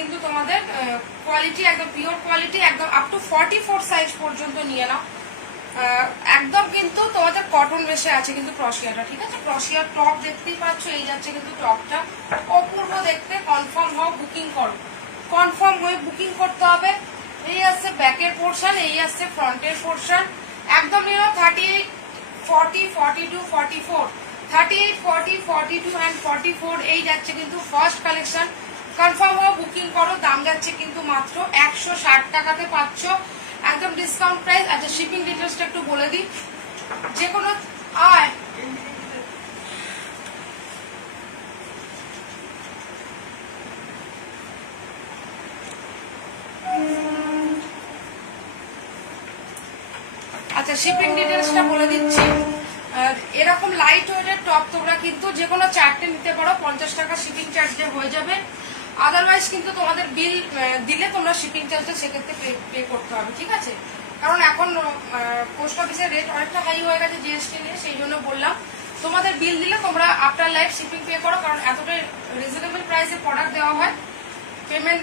কিন্তু তোমাদের কোয়ালিটি একদম পিওর কোয়ালিটি, একদম আপ টু 44 সাইজ পর্যন্ত নিয়ে নাও। একদম কিন্তু তোমাদের কটন বেশে আছে কিন্তু ক্রশিয়াটা, ঠিক আছে। ক্রশিয়ার টপ দেখতেই পাচ্ছ, এই যাচ্ছে কিন্তু টপটা অপূর্ব দেখতে। কনফার্ম হও, বুকিং করো, কনফার্ম হয়ে বুকিং করতে হবে। এই আসছে ব্যাকের পোর্শন, এই আসছে ফ্রন্টের পোর্শন। একদম নিয়ে নাও 38, 40, 42, 44, 38, 40, 42 অ্যান্ড 44। এই যাচ্ছে কিন্তু ফার্স্ট কালেকশন। কনফার্ম হও, বুকিং করো। দাম যাচ্ছে কিন্তু মাত্র 160 টাকাতে পাচ্ছ, একদম ডিসকাউন্ট প্রাইস। আচ্ছা, শিপিং ডিটেলসটা একটু বলে দিই। যে কোনো আচ্ছা, শিপিং ডিটেলসটা বলে দিচ্ছি। এরকম লাইট ওয়েটের টপ তোমরা কিন্তু যে কোনো 4টে নিতে পারো, 50 টাকা শিপিং চার্জে হয়ে যাবে। আদারওয়াইজ কিন্তু তোমাদের বিল দিলে তোমরা শিপিং চার্জটা সেক্ষেত্রে পে করতে হবে, ঠিক আছে। কারণ এখন পোস্ট অফিসের রেট অনেকটা হাই হয়ে গেছে জিএসটি নিয়ে, সেই জন্য বললাম তোমাদের বিল দিলে তোমরা আফটার লাইফ শিপিং পে করো, কারণ এতটাই রিজনেবল প্রাইসে প্রোডাক্ট দেওয়া হয় পেমেন্ট।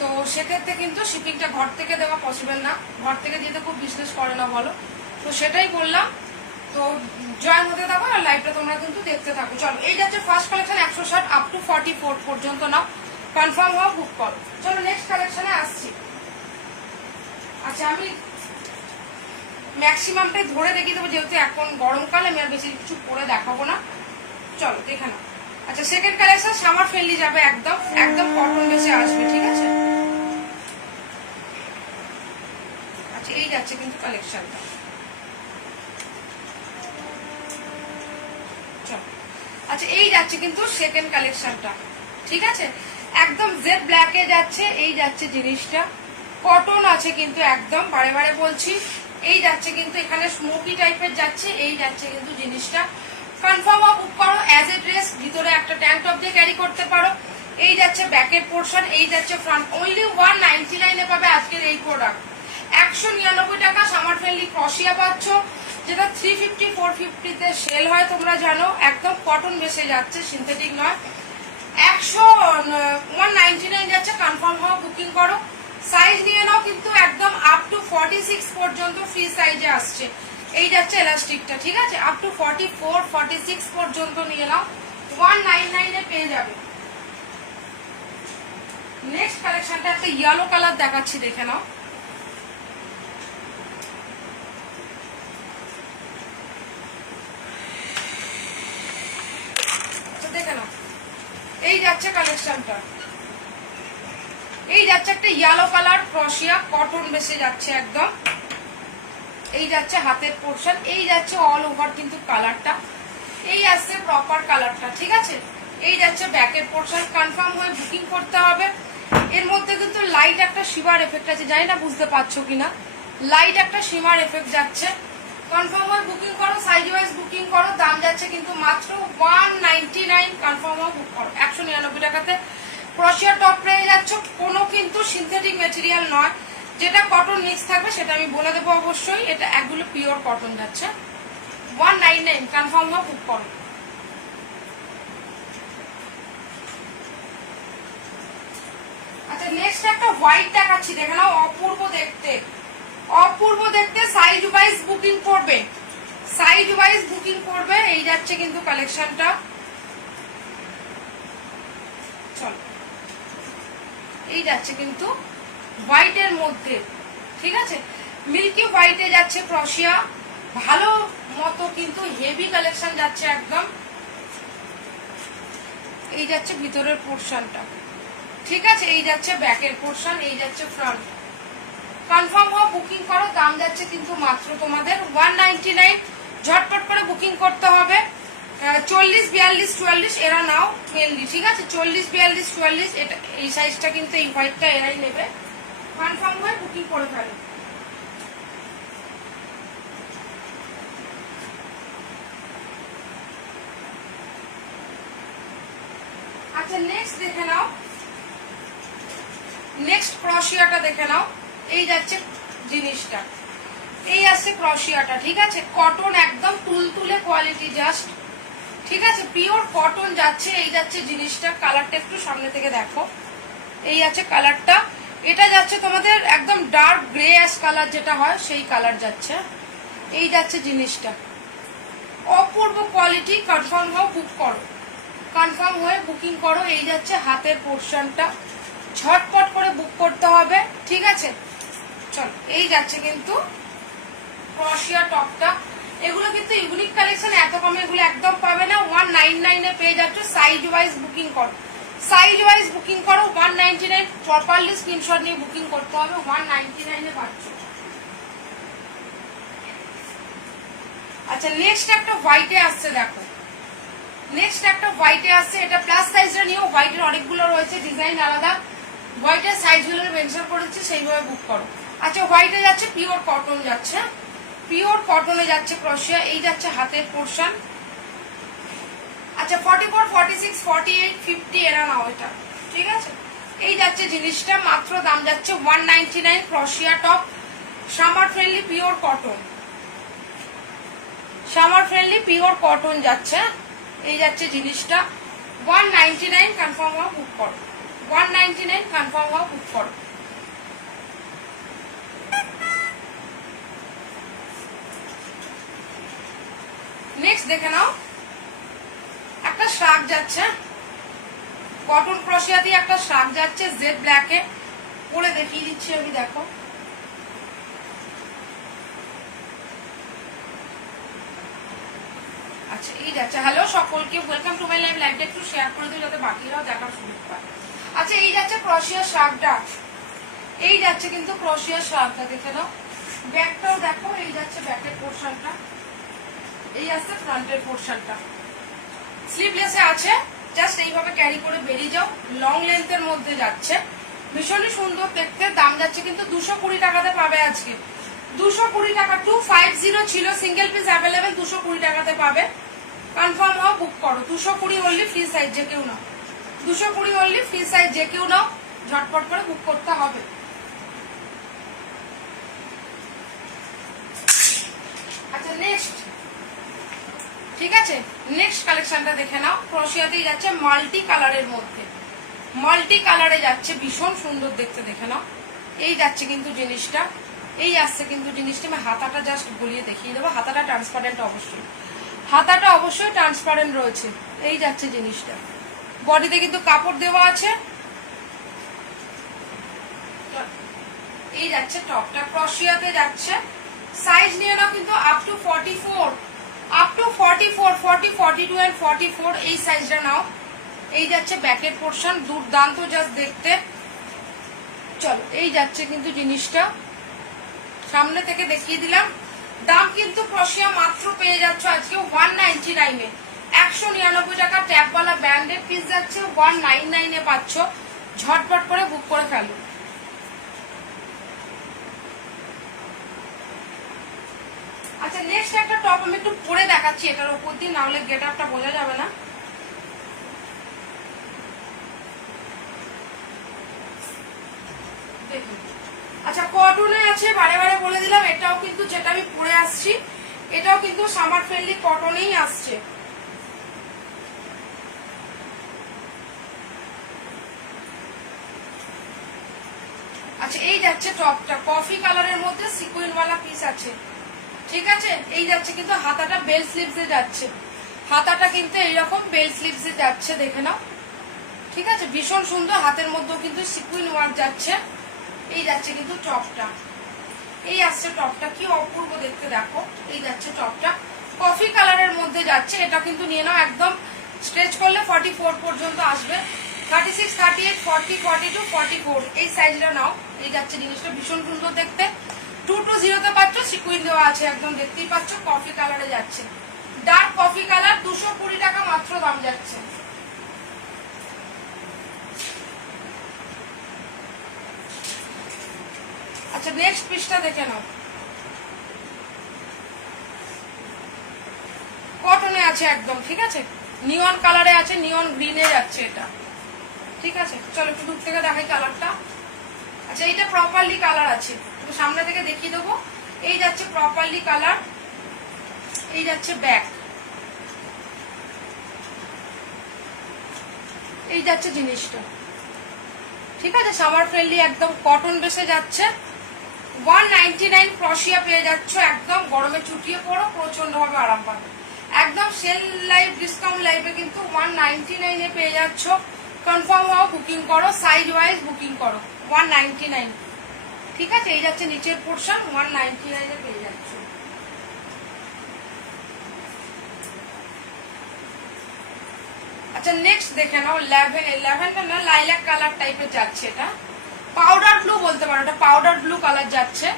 তো সেক্ষেত্রে কিন্তু শিপিংটা ঘর থেকে দেওয়া পসিবল না, ঘর থেকে দিতে খুব বিজনেস করে না বলো, তো সেটাই বললাম। তো জয়েন হতে থাকো আর লাইভটা তোমরা কিন্তু দেখতে থাকো। চলো, এই যাচ্ছে ফার্স্ট কালেকশন 160 আপ টু 44 পর্যন্ত নাও, কনফার্ম হওয়া, বুক করো। চলো নেক্সট কালেকশনে আসছি। আচ্ছা, আমি ম্যাক্সিমামটাই ধরে দেখিয়ে দেবো, যেহেতু এখন গরমকালে আমি আর বেশি কিছু পরে দেখাবো না। চলো দেখে নাও। আচ্ছা, সেকেন্ড কালেকশন সামার ফ্রেন্ডলি যাবে, একদম একদম কটন বেশি আসবে, ঠিক আছে। আচ্ছা, এই যাচ্ছে কিন্তু কালেকশনটা। আচ্ছা, এই যাচ্ছে কিন্তু সেকেন্ড কালেকশনটা, ঠিক আছে। একদম জেড ব্ল্যাকে যাচ্ছে, এই যাচ্ছে জিনিসটা কটন আছে কিন্তু একদম, বারে বারে বলছি। এই যাচ্ছে কিন্তু এখানে স্মোকি টাইপের যাচ্ছে, এই যাচ্ছে কিন্তু জিনিসটা। কনফার্ম বুক করো অ্যাজ এ ড্রেস, ভিতরে একটা ট্যাঙ্ক টপ দিয়ে ক্যারি করতে পারো। এই যাচ্ছে ব্যাকের পোর্শন, এই যাচ্ছে ফ্রন্ট। অনলি 199 এ পাবে আজকের এই প্রোডাক্ট। 199 টাকা সামার ফ্রেন্ডলি ক্রশিয়া পাচ্ছ, যেটা 350, 450-তে সেল হয় তোমরা জানো। একদম কটন বেসে যাচ্ছে, সিনথেটিক নয়। 199 যাচ্ছে, কনফার্ম হও, বুকিং করো। সাইজ নিয়ে নাও কিন্তু একদম আপ টু 46 পর্যন্ত ফ্রি সাইজে আসছে। এই যাচ্ছে এলাস্টিকটা, ঠিক আছে। আপ টু 44, 46 পর্যন্ত নিয়ে নাও, 199 এ পেয়ে যাবে। নেক্সট কালেকশনটা একটা ইয়েলো কালার দেখাচ্ছি, দেখে নাও। দেখে নাও, এই যাচ্ছে কালেকশনটা। এই যাচ্ছে একটা ইয়েলো কালার ক্রশিয়া, কটন বেসে যাচ্ছে একদম। এই যাচ্ছে হাতের পোর্শন, এই যাচ্ছে অল ওভার কিন্তু কালারটা, এই আসছে প্রপার কালারটা, ঠিক আছে। এই যাচ্ছে ব্যাকের পোর্শন। কনফার্ম হয়ে বুকিং করতে হবে। এর মধ্যে কিন্তু লাইট একটা শিমার এফেক্ট আছে, জানি না বুঝতে পারছো কিনা, লাইট একটা শিমার এফেক্ট যাচ্ছে। কনফার্ম হয়ে বুকিং করো, সাইজ ওয়াইজ বুকিং করো। দাম যাচ্ছে কিন্তু মাত্র 199, কনফার্ম হয়ে বুক করো। 199 টাকাতে ক্রশিয়া টপ পেয়ে যাচ্ছ, কোনো কিন্তু সিনথেটিক ম্যাটেরিয়াল নয়। যেটা কটন মিক্স থাকবে সেটা আমি বলে দেবো অবশ্যই। এটা একগুলো পিওর কটন যাচ্ছে, 199, কনফার্ম হয়ে বুক করো। আচ্ছা, নেক্সট একটা হোয়াইট দেখাচ্ছি, দেখে নাও। অপূর্ব দেখতে, অপূর্ব দেখতে। সাইজ ওয়াইজ বুকিং করবে, সাইজ ওয়াইজ বুকিং করবে। এই যাচ্ছে কিন্তু কালেকশনটা। চলো, এই যাচ্ছে কিন্তু হোয়াইটের মধ্যে, ঠিক আছে। মিল্কি হোয়াইটে যাচ্ছে ক্রশিয়া, ভালো মতো কিন্তু হেভি কালেকশন যাচ্ছে একদম। এই যাচ্ছে ভিতরের পোর্শনটা, ঠিক আছে। এই যাচ্ছে ব্যাকের পোর্শন, এই যাচ্ছে ফ্রন্ট। কনফার্ম হও, বুকিং করো। দাম যাচ্ছে কিন্তু মাত্র তোমাদের 199। ঝটপট করে বুকিং করতে হবে। 40, 42, 44 এরা নাও মেনলি, ঠিক আছে। 40, 42, 44 এটা, এই সাইজটা কিন্তু এই হোয়াইটটা এরাই নেবে। কনফার্ম হয়ে বুকিং করে ফেলো। আচ্ছা, নেক্সট দেখে নাও, নেক্সট ক্রশিয়াটা দেখে নাও। এই যাচ্ছে জিনিসটা, এই আসছে ক্রশিয়াটা, ঠিক আছে। কটন একদম তুলতুলে কোয়ালিটি জাস্ট, ঠিক আছে। পিওর কটন যাচ্ছে, এই যাচ্ছে জিনিসটা। কালারটা একটু সামনে থেকে দেখো, এই আছে কালারটা, এটা যাচ্ছে তোমাদের একদম ডার্ক গ্রে অ্যাশ কালার যেটা হয় সেই কালার যাচ্ছে। এই যাচ্ছে জিনিসটা, অপূর্ব কোয়ালিটি। কনফার্ম হও, বুক করো, কনফার্ম হয়ে বুকিং করো। এই যাচ্ছে হাতের পোর্শনটা, ঝটপট করে বুক করতে হবে, ঠিক আছে। চলো, এই যাচ্ছে কিন্তু ক্রশিয়া টপটা। এগুলো কিন্তু ইউনিক কালেকশন, এত কমে এগুলো একদম পাবে না। 199 এ পেয়ে যাচ্ছ। সাইজ ওয়াইজ বুকিং করো, সাইজ ওয়াইজ বুকিং করো। 199 প্রপারলি স্ক্রিনশট নিয়ে বুকিং করতে হবে। 199 এ পাচ্ছ। আচ্ছা, নেক্সট একটা হোয়াইটে আসছে, দেখো নেক্সট একটা হোয়াইটে আসছে। এটা প্লাস সাইজটা নিও, হোয়াইটের অনেকগুলো রয়েছে, ডিজাইন আলাদা। হোয়াইটের সাইজগুলো মেনশন করেছি, সেইভাবে বুক করো। আচ্ছা, হোয়াইটে যাচ্ছে পিওর কটন, যাচ্ছে পিওর কটনে যাচ্ছে ক্রশিয়া। এই যাচ্ছে হাতের পোর্শন। আচ্ছা, 44, 46, 48, 50 এরা নাও এটা, ঠিক আছে। এই যাচ্ছে জিনিসটা, মাত্র দাম যাচ্ছে 199। Crochet top, summer friendly pure cotton, summer friendly pure cotton যাচ্ছে। এই যাচ্ছে জিনিসটা 199। কনফার্ম হওয়া বুক করো, 199 কনফার্ম হওয়া বুক করো। নেক্সট দেখে নাও, একটা শার্ক যাচ্ছে কটন ক্রশিয়া দিয়ে, একটা শার্ক যাচ্ছে জেড ব্ল্যাকে। পরে দেখিয়ে দিচ্ছি আমি, দেখো আচ্ছা, এই যাচ্ছে। হ্যালো সকলকে, ওয়েলকাম টু মাই লাইভ। লাইভটা একটু শেয়ার করে দিও যাতে বাকিরাও দেখার সুযোগ পায়। আচ্ছা, এই যাচ্ছে ক্রশিয়া শার্কটা। এই যাচ্ছে কিন্তু ক্রশিয়া শার্কটা, দেখে নাও। ব্যাকটাও দেখো, এই যাচ্ছে ব্যাকের পোর্শনটা, এই আসছে ফ্রন্টের পোর্শনটা। স্লিভলেসে আছে, জাস্ট এইভাবে ক্যারি করে বেরিয়ে যাও। লং লেন্থের মধ্যে যাচ্ছে, ভীষণই সুন্দর দেখতে। দাম যাচ্ছে কিন্তু 220 টাকাতে পাবে আজকে, 220 টাকা। 250 ছিল, সিঙ্গেল পিস অ্যাভেলেবেল, 220 টাকাতে পাবে। কনফার্ম হও, বুক করো। 220 অনলি, ফ্রি সাইজ যে কেউ নাও। 220 অনলি, ফ্রি সাইজ যে কেউ নাও, ঝটপট করে বুক করতে হবে। আচ্ছা, নেক্সট, ঠিক আছে, নেক্সট কালেকশনটা দেখে নাও। ক্রশিয়াতেই যাচ্ছে মাল্টি কালারের মধ্যে, মাল্টি কালারে যাচ্ছে, ভীষণ সুন্দর দেখতে, দেখে নাও। এই যাচ্ছে কিন্তু জিনিসটা, এই আসছে কিন্তু জিনিসটা। আমি হাতাটা জাস্ট গলিয়ে দেখিয়ে দেবো। হাতাটা ট্রান্সপারেন্ট, অবশ্যই হাতাটা অবশ্যই ট্রান্সপারেন্ট রয়েছে। এই যাচ্ছে জিনিসটা, বডিতে কিন্তু কাপড় দেওয়া আছে। এই যাচ্ছে টপটা, ক্রশিয়াতে যাচ্ছে। সাইজ নিয়ে নাও কিন্তু up to 44, up to 44, 40, 42 and 44 এই সাইজটা নাও। এই যাচ্ছে ব্যাকের পোর্শন, দুর্দান্ত জাস্ট দেখতে। চলো, এই যাচ্ছে কিন্তু জিনিসটা, সামনে থেকে দেখিয়ে দিলাম। দাম কিন্তু ক্রশিয়া মাত্র পেয়ে যাচ্ছ আজকে 199 এ। 199 টাকা ট্যাপওয়ালা ব্র্যান্ডের পিস যাচ্ছে 199 এ পাচ্ছ। ঝটপট করে বুক করে ফেলো। আচ্ছা, নেক্সট একটা টপ আমি একটু পরে দেখাচ্ছি এটার উপর দিয়ে, না হলে গেট আপটা বোঝা যাবে না। দেখুন, আচ্ছা কটনে আছে, বারে বারে বলে দিলাম। এটাও কিন্তু যেটা আমি পরে আসছি, এটাও কিন্তু সামার ফ্রেন্ডলি কটনেই আসছে। আচ্ছা, এই যাচ্ছে টপটা, কফি কালারের মধ্যে সিকুইনওয়ালা পিস আছে, ঠিক আছে। এই যাচ্ছে কিন্তু হাতাটা বেল স্লিভসে যাচ্ছে, হাতাটা কিন্তু এইরকম বেল স্লিভসে যাচ্ছে, দেখে নাও, ঠিক আছে। ভীষণ সুন্দর, হাতের মধ্যেও কিন্তু সিকুইন ওয়ার্ক যাচ্ছে। এই যাচ্ছে কিন্তু টপটা, এই আসছে টপটা, কি অপূর্ব দেখতে দেখো। এই যাচ্ছে টপটা, কফি কালারের মধ্যে যাচ্ছে। এটা কিন্তু নিয়ে নাও, একদম স্ট্রেচ করলে 44 পর্যন্ত আসবে। 36, 38, 40, 42, 44 এই সাইজটা নাও। এই যাচ্ছে জিনিসটা, ভীষণ সুন্দর দেখতে। 220 তে পাচ্ছ, সিকুইন দেওয়া আছে, একদম দেখতেই পাচ্ছ। কফি কালারে যাচ্ছে, ডার্ক কফি কালার, 220 টাকা মাত্র দাম যাচ্ছে। আচ্ছা, নেক্সট পিসটা দেখে নাও। কটনে আছে একদম, ঠিক আছে। নিয়ন কালারে আছে, নিয়ন গ্রিনে যাচ্ছে এটা, ঠিক আছে। চলো একটু দূর থেকে দেখাই কালারটা। আচ্ছা, এইটা প্রপারলি কালার আছে, সামনে থেকে দেখিয়ে দেবো। এই যাচ্ছে প্রপারলি কালার, এই যাচ্ছে ব্যাক, এই যাচ্ছে জিনিসটা। ঠিক আছে, সামার ফ্রেন্ডলি একদম কটন বেসে যাচ্ছে। 199 ক্রশিয়া পেয়ে যাচ্ছ, একদম গরমে চুটিয়ে পড়ো, প্রচন্ড ভাবে আরাম পাবে। একদম সেল লাইভ ডিসকাউন্ট লাইভে কিন্তু 199 পেয়ে যাচ্ছ। কনফার্ম হও, বুকিং করো, সাইজ ওয়াইজ বুকিং করো। 199, ঠিক আছে। এই যাচ্ছে নিচের পোর্শন, 199 পেয়ে যাচ্ছ। আচ্ছা নেক্সট দেখে নাও, ল্যাভেন্ডার না লাইলাক কালার টাইপের যাচ্ছে, এটা পাউডার ব্লু বলতে পারো, এটা পাউডার ব্লু কালার যাচ্ছে।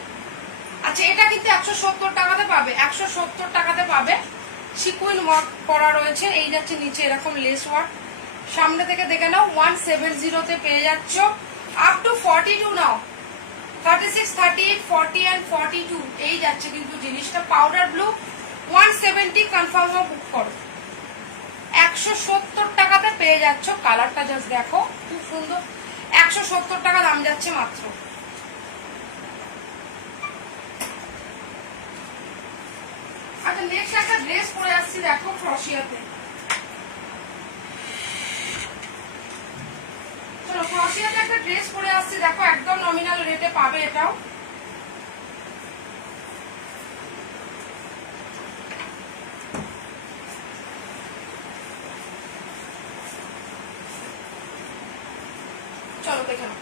আচ্ছা এটা কিন্তু 170 টাকাতে পাবে, 170 টাকাতে পাবে। সিকুইন ওয়ার্ক করা রয়েছে, এই যাচ্ছে নিচে এরকম লেস ওয়ার্ক। সামনে থেকে দেখে নাও 170 পেয়ে যাচ্ছ। আপ টু 42 নাও, 36, 38, 40 and 42 এই যাচ্ছে কিন্তু জিনিসটা। পাউডার ব্লু 170, কনফার্ম হও, বুক করো। 170 টাকাতে পেয়ে যাচ্ছ। কালারটা জাস্ট দেখো, খুব সুন্দর। 170 টাকা দাম যাচ্ছে মাত্র। আচ্ছা নেক্সট একটা ড্রেস পরে আসছি, দেখো ক্রশিয়াতে। চলো ক্রশিয়াতে একটা ড্রেস পরে আসছি, দেখো একদম নমিনাল রেটে পাবে এটাও। চলো দেখে নাও,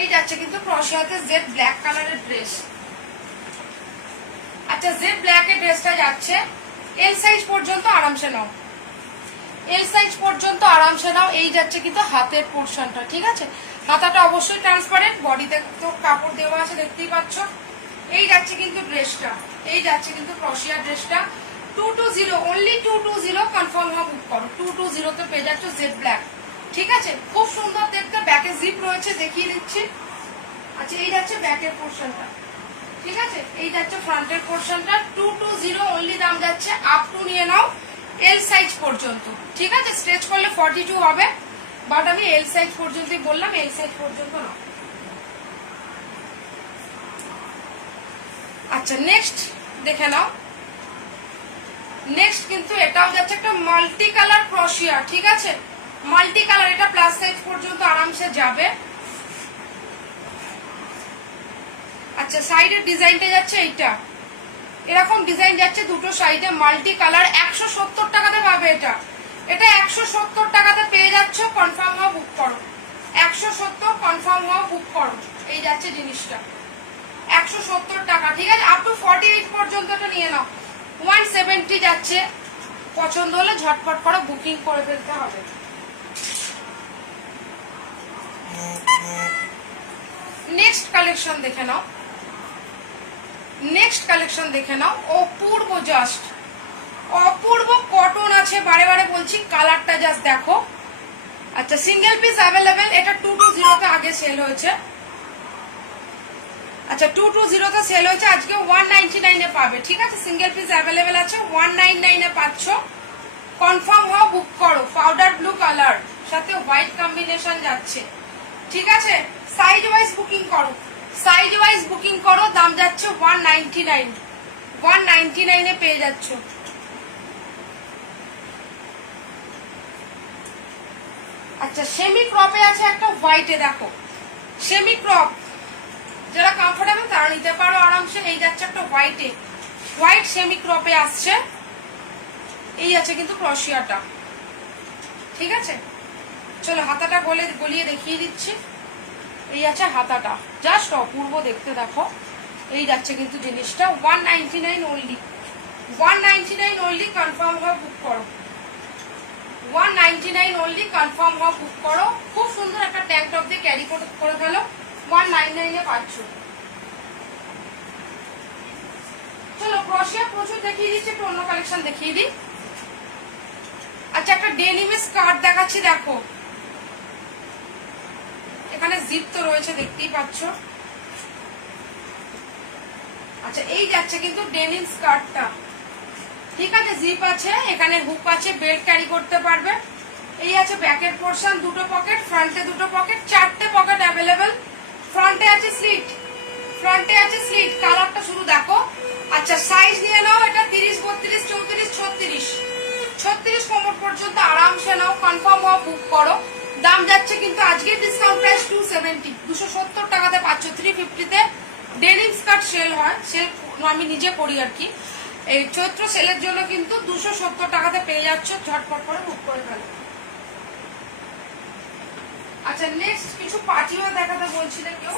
এই যাচ্ছে কিন্তু ক্রশিয়াতে জেড ব্ল্যাক কালারের ড্রেস। আচ্ছা জেড ব্ল্যাক এর ড্রেসটা যাচ্ছে এল সাইজ পর্যন্ত, আরামসে নাও, এল সাইজ পর্যন্ত আরামসে নাও। এই যাচ্ছে কিন্তু হাতের পোর্শনটা, ঠিক আছে। হাতাটা অবশ্যই ট্রান্সপারেন্ট, বডিতে তো কাপড় দেওয়া আছে দেখতেই পাচ্ছ। এই যাচ্ছে কিন্তু ড্রেসটা, এই যাচ্ছে কিন্তু ক্রশিয়া ড্রেসটা। 220, অনলি 220, কনফার্ম হওয়া বুক করো। 220 তে পেয়ে যাচ্ছ জেড ব্ল্যাক, ঠিক আছে। খুব সুন্দর দেখতে, ব্যাকে জিপ রয়েছে, দেখিয়ে দিচ্ছি। আচ্ছা এই যাচ্ছে ব্যাকের পোর্শনটা, ঠিক আছে। এই যাচ্ছে ফ্রন্টের পোর্শনটা। 220 অনলি দাম যাচ্ছে। আপ টু নিয়ে নাও এল সাইজ পর্যন্ত, ঠিক আছে। স্ট্রেচ করলে 42 হবে, বাট আমি এল সাইজ পর্যন্তই বললাম, এল সাইজ পর্যন্ত নাও। আচ্ছা নেক্সট দেখে নাও, নেক্সট কিন্তু এটাও যাচ্ছে একটা মাল্টি কালার ক্রশিয়া, ঠিক আছে। মাল্টি কালার, এটা প্লাস সাইজ পর্যন্ত আরামসে যাবে। আচ্ছা সাইডের ডিজাইনটা যাচ্ছে এইটা, এরকম ডিজাইন যাচ্ছে দুটো সাইডে, মাল্টি কালার। 170 টাকাতে পাবে এটা, এটা 170 টাকাতে পেয়ে যাচ্ছ। কনফার্ম হওয়া, বুক করো। 170, কনফার্ম হওয়া, বুক করো। এই যাচ্ছে জিনিসটা 170 টাকা, ঠিক আছে। আপ টু 48 পর্যন্ত এটা নিয়ে নাও। 170 যাচ্ছে, পছন্দ হলে ঝটপট করে বুকিং করে ফেলতে হবে। নেক্সট কালেকশন দেখে নাও, নেক্সট কালেকশন দেখে নাও। অপূর্ব, জাস্ট অপূর্ব কটন আছে, বারে বারে বলছি, কালারটা জাস্ট দেখো। আচ্ছা সিঙ্গেল পিস অ্যাভেলেবেল, এটা 220 তে আগে সেল হয়েছে। আচ্ছা 220 তে সেল হয়েছে, আজকে 199 এ পাবে, ঠিক আছে। সিঙ্গেল পিস অ্যাভেলেবেল আছে, 199 এ পাচ্ছ। কনফার্ম হও, বুক করো। পাউডার ব্লু কালার সাথে হোয়াইট কম্বিনেশন যাচ্ছে, ঠিক আছে। সাইজ ওয়াইজ বুকিং করো, সাইজ ওয়াইজ বুকিং করো। দাম যাচ্ছে 199, 199 এ পেয়ে যাচ্ছ। আচ্ছা সেমি ক্রপে আছে একটা হোয়াইটে, দেখো সেমি ক্রপ, যারা কমফোর্টেবল তারা নিতে পারো আরামসে। এই যাচ্ছে একটা হোয়াইটে, হোয়াইট সেমি ক্রপে আসছে। এই আছে কিন্তু ক্রশিয়াটা, ঠিক আছে। চলো হাতাটা গলিয়ে দেখিয়ে দিচ্ছি। এই আছে হাতাটা, জাস্ট অপূর্ব দেখতে, দেখো। এই যাচ্ছে কিন্তু জিনিসটা 199 অনলি, 199 অনলি। কনফার্ম হওয়া, বুক করো। 199 অনলি, কনফার্ম হওয়া, বুক করো। খুব সুন্দর একটা ট্যাঙ্ক টপ দিয়ে ক্যারি করে ফেলো, 199 এ পাচ্ছ। চলো ক্রশিয়া প্রচুর দেখিয়ে দিচ্ছি, একটু অন্য কালেকশন দেখিয়ে দিই। আচ্ছা একটা ডেনিমের স্কার্ট দেখাচ্ছি, দেখো এখানে জিপ তো রয়েছে, দেখতেই পাচ্ছ। আচ্ছা এই যাচ্ছে কিন্তু ডেনিম স্কার্টটা, ঠিক আছে। জিপ আছে, এখানে হুক আছে, বেল্ট ক্যারি করতে পারবে। এই আছে ব্যাকের পোর্শন, দুটো পকেট, ফ্রন্টে দুটো পকেট, 4টে পকেট অ্যাভেলেবেল। ফ্রন্টে আছে স্লিট, ফ্রন্টে আছে স্লিট। কালারটা শুধু দেখো। আচ্ছা সাইজ নিয়ে নাও, এটা 30, 32, 34, 36, 36 কোমর পর্যন্ত আরামসে নাও। কনফার্ম হওয়া, বুক করো। দাম যাচ্ছে কিন্তু আজকে ডিসকাউন্ট প্রাইস 270, 270 টাকাতে পাচ্ছ। 350-তে ডেনিম স্কার্ট সেল হয়, সেল আমি নিজে করি আর কি। এই চৈত্র সেলের জন্য কিন্তু 270 টাকাতে পেয়ে যাচ্ছ, ঝটপট করে বুক করে ফেলো। আচ্ছা নেক্সট কিছু পার্টিওয়ার দেখাতে বলছিলে কেউ।